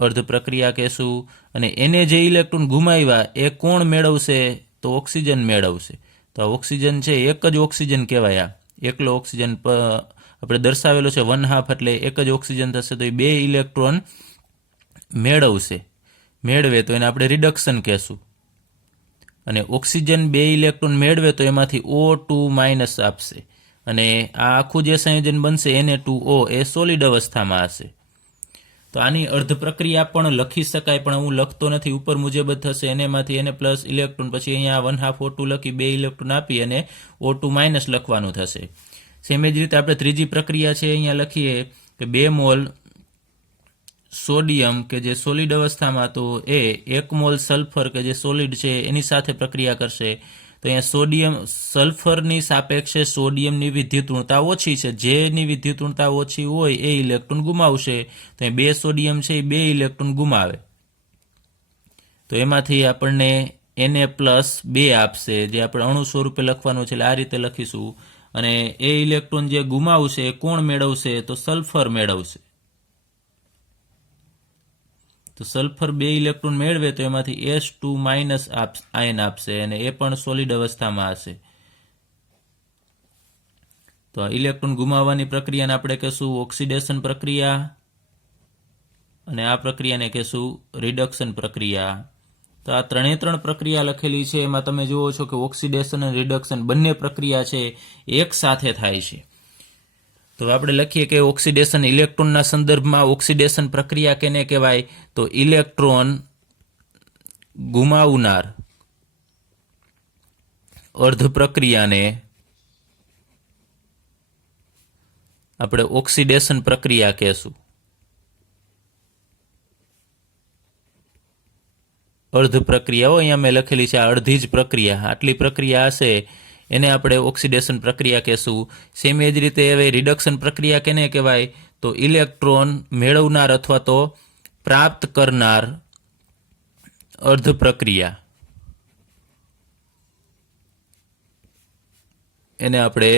અર્ધ પ્રક્રિયા કહેશું. અને એને જે ઇલેક્ટ્રોન ગુમાવ્યા એ કોણ મેળવશે? તો ઓક્સિજન મેળવશે. તો આ ઓક્સિજન છે એક જ ઓક્સિજન કહેવાય. એકલો ઓક્સિજન આપણે દર્શાવેલો છે 1/2, એટલે એક જ ઓક્સિજન થશે. તો એ 2 ઇલેક્ટ્રોન મેળવે તો એને આપણે રિડક્શન કહેશું. અને ઓક્સિજન 2 ઇલેક્ટ્રોન મેળવે તો એમાંથી O2 માઇનસ આપશે. અને આ આખું જે સંયોજન બનશે Na2O એ સોલિડ અવસ્થામાં હશે. તો આની અર્ધ પ્રક્રિયા પણ લખી શકાય, પણ હું લખતો નથી, ઉપર મુજબ જ થશે. એનેમાંથી એને પ્લસ ઇલેક્ટ્રોન, પછી અહીંયા 1/2 O2 લખી 2 ઇલેક્ટ્રોન આપી અને O2 માઇનસ લખવાનું થશે. સેમ જ રીતે આપણે ત્રીજી પ્રક્રિયા છે અહીંયા લખીએ કે 2 મોલ સોડિયમ કે જે સોલિડ અવસ્થામાં, તો એ 1 મોલ સલ્ફર કે જે સોલિડ છે એની સાથે પ્રક્રિયા કરશે. તો અહીંયા સોડિયમ સલ્ફરની સાપેક્ષે સોડિયમની વિદ્યુતઋણતા ઓછી છે, જેની વિદ્યુતઋણતા ઓછી હોય એ ઇલેક્ટ્રોન ગુમાવશે. તો અહીં 2 સોડિયમ છે એ 2 ઇલેક્ટ્રોન ગુમાવે, તો એમાંથી આપણને Na+2 આપશે, જે આપણે અણુ સ્વરૂપે લખવાનું છે, એટલે આ રીતે લખીશું. અને એ ઇલેક્ટ્રોન જે ગુમાવશે એ કોણ મેળવશે? તો સલ્ફર મેળવશે. તો સલ્ફર 2 ઇલેક્ટ્રોન મેળવે તો એમાંથી S2- આયન આપશે, અને એ પણ સોલિડ અવસ્થામાં હશે. તો આ ઇલેક્ટ્રોન ગુમાવવાની પ્રક્રિયાને આપણે કહેશું ઓક્સિડેશન પ્રક્રિયા, અને આ પ્રક્રિયાને કહેશું રિડક્શન પ્રક્રિયા. તો આ ત્રણ પ્રક્રિયા લખેલી છે, એમાં તમે જુઓ છો કે ઓક્સિડેશન અને રિડક્શન બંને પ્રક્રિયા છે એક સાથે થાય છે. તો આપણે લખીએ કે ઓક્સિડેશન, ઇલેક્ટ્રોનના સંદર્ભમાં ઓક્સિડેશન પ્રક્રિયા કેને કહેવાય? તો ઇલેક્ટ્રોન ગુમાવનાર અર્ધ પ્રક્રિયાને આપણે ઓક્સિડેશન પ્રક્રિયા કહેશું. અર્ધ પ્રક્રિયાઓ અહીંયા મેં લખેલી છે, આ અડધી જ પ્રક્રિયા, આટલી પ્રક્રિયા હશે એને આપણે ઓક્સિડેશન પ્રક્રિયા કહેશું. સેમ એ જ રીતે હવે રિડક્શન પ્રક્રિયા કેને કહેવાય? તો ઇલેક્ટ્રોન મેળવનાર અથવા તો પ્રાપ્ત કરનાર અર્ધ પ્રક્રિયા, એને આપણે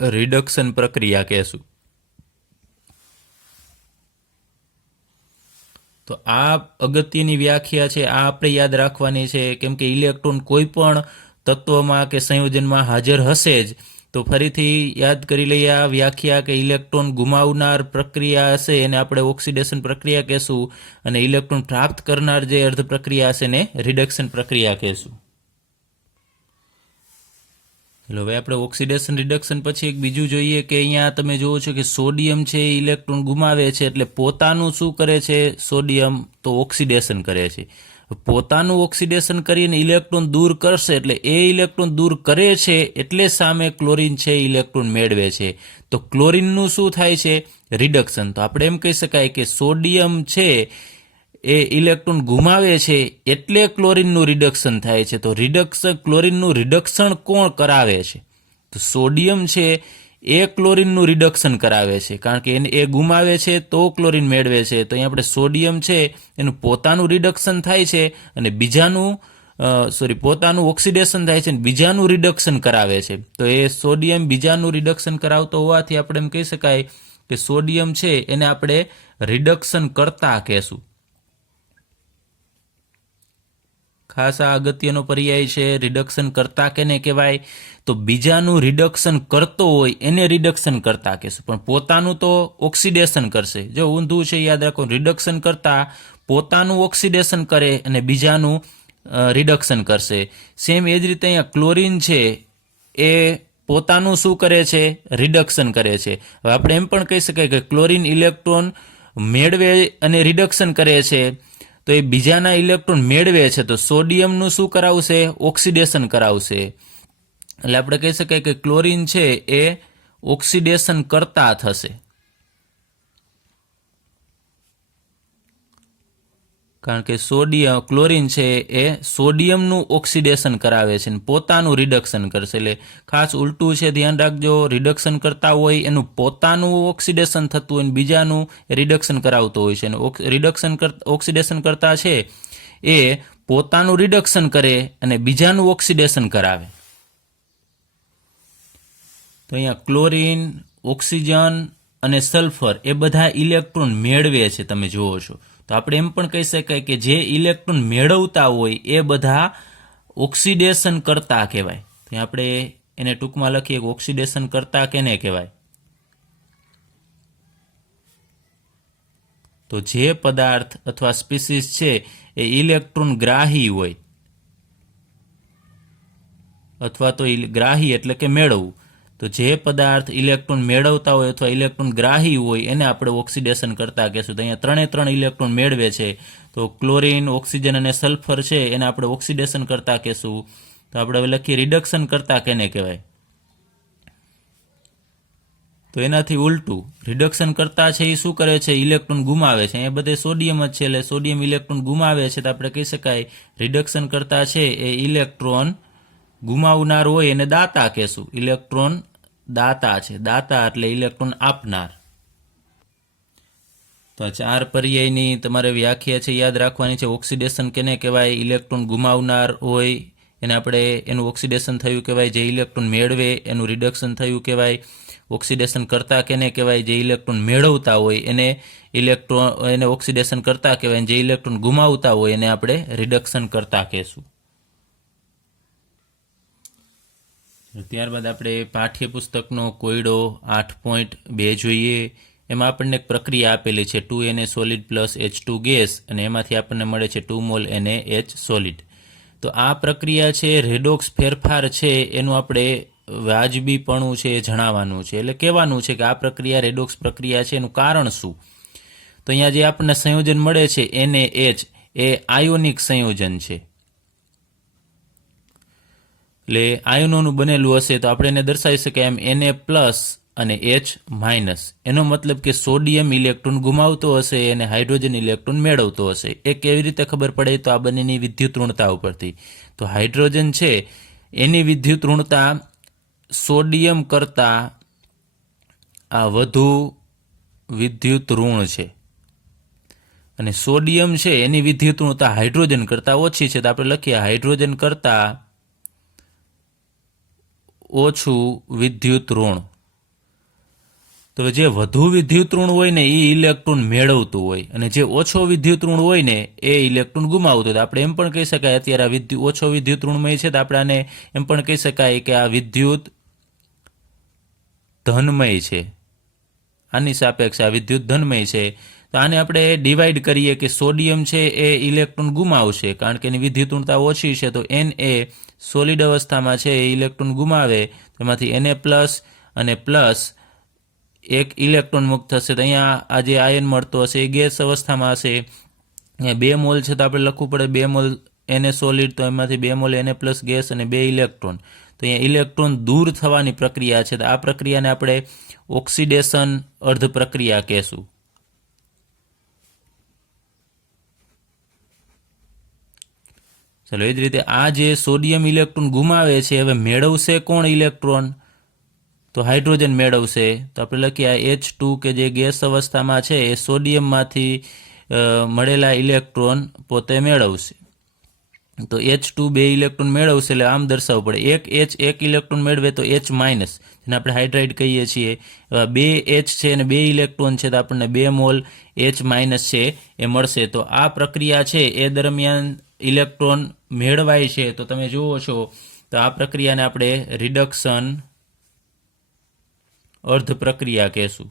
રિડક્શન પ્રક્રિયા કહેશું. તો આ અગત્યની વ્યાખ્યા છે, આ આપણે યાદ રાખવાની છે, કેમ કે ઇલેક્ટ્રોન કોઈ પણ તત્વમાં કે સંયોજનમાં હાજર હશે જ. તો ફરીથી યાદ કરી લઈએ આ વ્યાખ્યા કે ઇલેક્ટ્રોન ગુમાવનાર પ્રક્રિયા હશે એને આપણે ઓક્સિડેશન પ્રક્રિયા કહેશું, અને ઇલેક્ટ્રોન પ્રાપ્ત કરનાર જે અર્ધ પ્રક્રિયા હશે એને રિડક્શન પ્રક્રિયા કહેશું. હવે આપણે ઓક્સિડેશન રિડક્શન પછી એક બીજું જોઈએ કે અહીંયા તમે જુઓ છો કે સોડિયમ છે એ ઇલેક્ટ્રોન ગુમાવે છે, એટલે પોતાનું શું કરે છે સોડિયમ? તો ઓક્સિડેશન કરે છે. પોતાનું ઓક્સિડેશન કરીને ઇલેક્ટ્રોન દૂર કરશે, એટલે એ ઇલેક્ટ્રોન દૂર કરે છે એટલે સામે ક્લોરીન છે ઇલેક્ટ્રોન મેળવે છે. તો ક્લોરીનનું શું થાય છે? રિડક્શન. તો આપણે એમ કહી શકાય કે સોડિયમ છે એ ઇલેક્ટ્રોન ગુમાવે છે એટલે ક્લોરીનનું રિડક્શન થાય છે. તો ક્લોરીનનું રિડક્શન કોણ કરાવે છે? તો સોડિયમ છે એ ક્લોરીનનું રિડક્શન કરાવે છે, કારણ કે એ ગુમાવે છે તો ક્લોરીન મેળવે છે. તો અહીંયા આપણે સોડિયમ છે એનું પોતાનું રિડક્શન થાય છે અને પોતાનું ઓક્સિડેશન થાય છે અને બીજાનું રિડક્શન કરાવે છે. તો એ સોડિયમ બીજાનું રિડક્શન કરાવતો હોવાથી આપણે એમ કહી શકાય કે સોડિયમ છે એને આપણે રિડક્શન કરતા કહેશું. ખાસ આ અગત્યનો પર્યાય છે, રિડક્શન કરતા કેને કહેવાય? તો બીજાનું રિડક્શન કરતો હોય એને રિડક્શન કરતા કહેશું, પણ પોતાનું તો ઓક્સિડેશન કરશે. જો ઊંધું છે, યાદ રાખો, રિડક્શન કરતા પોતાનું ઓક્સિડેશન કરે અને બીજાનું રિડક્શન કરશે. સેમ એ જ રીતે અહીંયા ક્લોરીન છે એ પોતાનું શું કરે છે? રિડક્શન કરે છે. હવે આપણે એમ પણ કહી શકાય કે ક્લોરીન ઇલેક્ટ્રોન મેળવે અને રિડક્શન કરે છે, તો એ બીજાના ઇલેક્ટ્રોન મેળવે છે, તો સોડિયમનું શું કરાવશે? ઓક્સિડેશન કરાવશે. એટલે આપણે કહી શકાય કે ક્લોરીન છે એ ઓક્સિડેશન કરતા થશે, કારણ કે ક્લોરીન છે એ સોડિયમનું ઓક્સિડેશન કરાવે છે અને પોતાનું રિડક્શન કરશે. એટલે ખાસ ઉલટું છે, ધ્યાન રાખજો. રિડક્શન કરતા હોય એનું પોતાનું ઓક્સિડેશન થતું હોય અને બીજાનું રિડક્શન કરાવતું હોય છે. અને ઓક્સિડેશન કરતા છે એ પોતાનું રિડક્શન કરે અને બીજાનું ઓક્સિડેશન કરાવે. તો અહીંયા ક્લોરીન, ઓક્સિજન અને સલ્ફર એ બધા ઇલેક્ટ્રોન મેળવે છે, તમે જુઓ છો. તો આપણે એમ પણ કહી શકાય કે જે ઇલેક્ટ્રોન મેળવતા હોય એ બધા ઓક્સિડેશન કરતા કહેવાય. તો આપણે એને ટૂંકમાં લખીએ કે ઓક્સિડેશન કરતા કેને કહેવાય? તો જે પદાર્થ અથવા સ્પીસીસ છે એ ઇલેક્ટ્રોન ગ્રાહી હોય, અથવા તો ગ્રાહી એટલે કે મેળવવું. તો જે પદાર્થ ઇલેક્ટ્રોન મેળવતા હોય અથવા ઇલેક્ટ્રોન ગ્રાહી હોય એને આપણે ઓક્સિડેશન કરતા કહેશું. તો અહીંયા 3 ઇલેક્ટ્રોન મેળવે છે, તો ક્લોરીન, ઓક્સિજન અને સલ્ફર છે એને આપણે ઓક્સિડેશન કરતા કહેશું. તો આપણે હવે લખીએ રિડક્શન કરતા કેને કહેવાય? તો એનાથી ઉલટું રિડક્શન કરતા છે એ શું કરે છે? ઇલેક્ટ્રોન ગુમાવે છે. અહીંયા બધે સોડિયમ જ છે એટલે સોડિયમ ઇલેક્ટ્રોન ગુમાવે છે, તો આપણે કહી શકાય રિડક્શન કરતા છે એ ઇલેક્ટ્રોન ગુમાવનાર હોય એને દાતા કહેશું. ઇલેક્ટ્રોન દાતા છે, દાતા એટલે ઇલેક્ટ્રોન આપનાર. તો આ 4 પર્યાયની તમારે વ્યાખ્યા છે યાદ રાખવાની છે. ઓક્સિડેશન કેને કહેવાય? ઇલેક્ટ્રોન ગુમાવનાર હોય એને આપણે એનું ઓક્સિડેશન થયું કહેવાય. જે ઇલેક્ટ્રોન મેળવે એનું રિડક્શન થયું કહેવાય. ઓક્સિડેશન કરતા કેને કહેવાય? જે ઇલેક્ટ્રોન મેળવતા હોય એને ઓક્સિડેશન કરતા કહેવાય. જે ઇલેક્ટ્રોન ગુમાવતા હોય એને આપણે રિડક્શન કરતા કહેશું. ત્યારબાદ આપણે પાઠ્યપુસ્તકનો કોયડો 8.2 જોઈએ. એમાં આપણને એક પ્રક્રિયા આપેલી છે 2Na solid plus H2 gas, અને એમાંથી આપણને મળે છે 2 મોલ NaH સોલિડ. તો આ પ્રક્રિયા છે રેડોક્સ ફેરફાર છે એનું આપણે વાજબીપણું છે એ જણાવવાનું છે. એટલે કહેવાનું છે કે આ પ્રક્રિયા રેડોક્સ પ્રક્રિયા છે એનું કારણ શું. તો અહીંયા જે આપણને સંયોજન મળે છે NaH એ આયોનિક સંયોજન છે, એટલે આયનોનું બનેલું હશે. તો આપણે એને દર્શાવી શકીએ એમ Na પ્લસ અને H માઇનસ. એનો મતલબ કે સોડિયમ ઇલેક્ટ્રોન ગુમાવતો હશે અને હાઇડ્રોજન ઇલેક્ટ્રોન મેળવતો હશે. એ કેવી રીતે ખબર પડે? તો આ બંનેની વિદ્યુત ઋણતા ઉપરથી. તો હાઇડ્રોજન છે એની વિદ્યુત ઋણતા સોડિયમ કરતાં આ વધુ વિદ્યુત ઋણ છે, અને સોડિયમ છે એની વિદ્યુત ઋણતા હાઇડ્રોજન કરતાં ઓછી છે. તો આપણે લખીએ હાઇડ્રોજન કરતાં ઓછું વિદ્યુત ઋણ. તો જે વધુ વિદ્યુત ઋણ હોય ને એ ઇલેક્ટ્રોન મેળવતું હોય, અને જે ઓછો વિદ્યુત ઋણ હોય ને એ ઇલેક્ટ્રોન ગુમાવતું હોય. આપણે એમ પણ કહી શકાય અત્યારે આ ઓછો વિદ્યુત ઋણમય છે, તો આપણે આને એમ પણ કહી શકાય કે આ વિદ્યુત ધનમય છે. આની સાપેક્ષે આ વિદ્યુત ધનમય છે. તો આને આપણે ડિવાઈડ કરીએ કે સોડિયમ છે એ ઇલેક્ટ્રોન ગુમાવશે કારણ કે એની વિદ્યુત ઋણતા ઓછી છે. તો Na સોલિડ અવસ્થામાં છે એ ઇલેક્ટ્રોન ગુમાવે, તેમાંથી Na પ્લસ અને પ્લસ એક ઇલેક્ટ્રોન મુક્ત થશે. તો અહીંયા આ જે આયન મળતો હશે એ ગેસ અવસ્થામાં હશે. અહીંયા 2 મોલ છે તો આપણે લખવું પડે 2 મોલ Na સોલિડ, તો એમાંથી 2 મોલ Na પ્લસ ગેસ અને 2 ઇલેક્ટ્રોન. તો અહીંયા ઇલેક્ટ્રોન દૂર થવાની પ્રક્રિયા છે. તો આ પ્રક્રિયાને આપણે ઓક્સિડેશન અર્ધ પ્રક્રિયા કહેશું. ચાલો, એ જ રીતે આ જે સોડિયમ ઇલેક્ટ્રોન ગુમાવે છે હવે મેળવશે કોણ ઇલેક્ટ્રોન? તો હાઇડ્રોજન મેળવશે. તો આપણે લખીએ H2 કે જે ગેસ અવસ્થામાં છે એ સોડિયમમાંથી મળેલા ઇલેક્ટ્રોન પોતે મેળવશે. તો H2 2 ઇલેક્ટ્રોન મેળવશે, એટલે આમ દર્શાવવું પડે એક H 1 ઇલેક્ટ્રોન મેળવે તો H માઇનસ, જેને આપણે હાઇડ્રાઇડ કહીએ છીએ. 2 H છે અને 2 ઇલેક્ટ્રોન છે તો આપણને 2 મોલ H માઇનસ છે એ મળશે. તો આ પ્રક્રિયા છે એ દરમિયાન ઇલેક્ટ્રોન મેળવાય છે. તો તમે જુઓ છો તો આ પ્રક્રિયાને આપણે રિડક્શન અર્ધ પ્રક્રિયા કહેશું.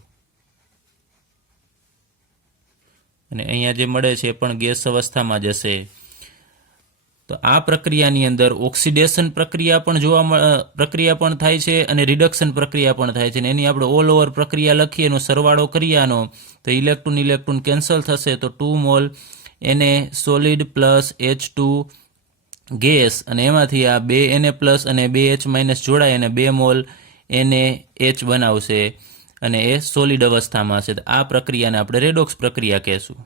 અને અહીંયા જે મળે છે એ પણ ગેસ અવસ્થામાં જ હશે. તો આ પ્રક્રિયાની અંદર ઓક્સિડેશન પ્રક્રિયા પણ થાય છે અને રિડક્શન પ્રક્રિયા પણ થાય છે. એની આપણે ઓલ ઓવર પ્રક્રિયા લખીએ એનો સરવાળો કરીએનો તો ઇલેક્ટ્રોન કેન્સલ થશે. તો 2 mall Na solid plus H2 gas, અને એમાંથી આ 2 Na પ્લસ અને 2 H માઇનસ જોડાય અને 2 મોલ NaH બનાવશે, અને એ સોલિડ અવસ્થામાં છે. તો આ પ્રક્રિયાને આપણે રેડોક્સ પ્રક્રિયા કહેશું.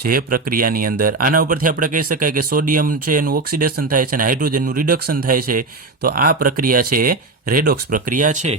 જે પ્રક્રિયાની અંદર આના ઉપરથી આપણે કહી શકાય કે સોડિયમ છે એનું ઓક્સિડેશન થાય છે અને હાઇડ્રોજનનું રિડક્શન થાય છે. તો આ પ્રક્રિયા છે એ રેડોક્સ પ્રક્રિયા છે.